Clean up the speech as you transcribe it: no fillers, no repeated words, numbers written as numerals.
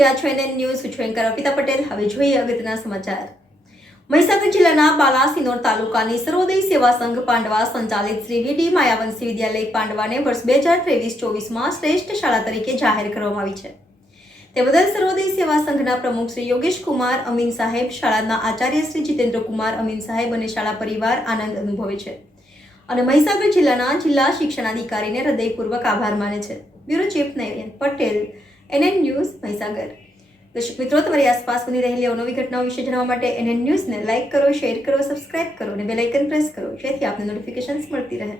રહ્યા છો NN news છું અર્પિતા પટેલ। હવે જોઈએ અગત્યના સમાચાર। મહીસાગર જિલ્લાના બાલાસિનોર તાલુકાની સર્વોદય સેવા સંઘ પાંડવા સંચાલિત શ્રી વીડી માયાવંશી વિદ્યાલય પાંડવાને વર્ષ 2023-24માં શ્રેષ્ઠ શાળા તરીકે જાહેર કરવામાં આવી છે। તે બદલ સર્વોદય સેવા સંઘના પ્રમુખ શ્રી યોગેશ કુમાર અમીન સાહેબ, શાળાના આચાર્ય શ્રી જીતેન્દ્ર કુમાર અમીન સાહેબ અને શાળા પરિવાર આનંદ અનુભવે છે અને મહીસાગર જિલ્લાના જિલ્લા શિક્ષણાધિકારીને હૃદયપૂર્વક આભાર માને છે। બ્યુરો ચીફ નયન પટેલ, NN ન્યૂઝ મહીસાગર। દર્શક મિત્રો, તમારી આસપાસ બની રહેલી અવનવી ઘટનાઓ વિશે જાણવા માટે NN ન્યૂઝને લાઇક કરો, શેર કરો, સબસ્ક્રાઇબ કરો અને બેલ આઇકન પ્રેસ કરો, જેથી આપને નોટિફિકેશન્સ મળતી રહે।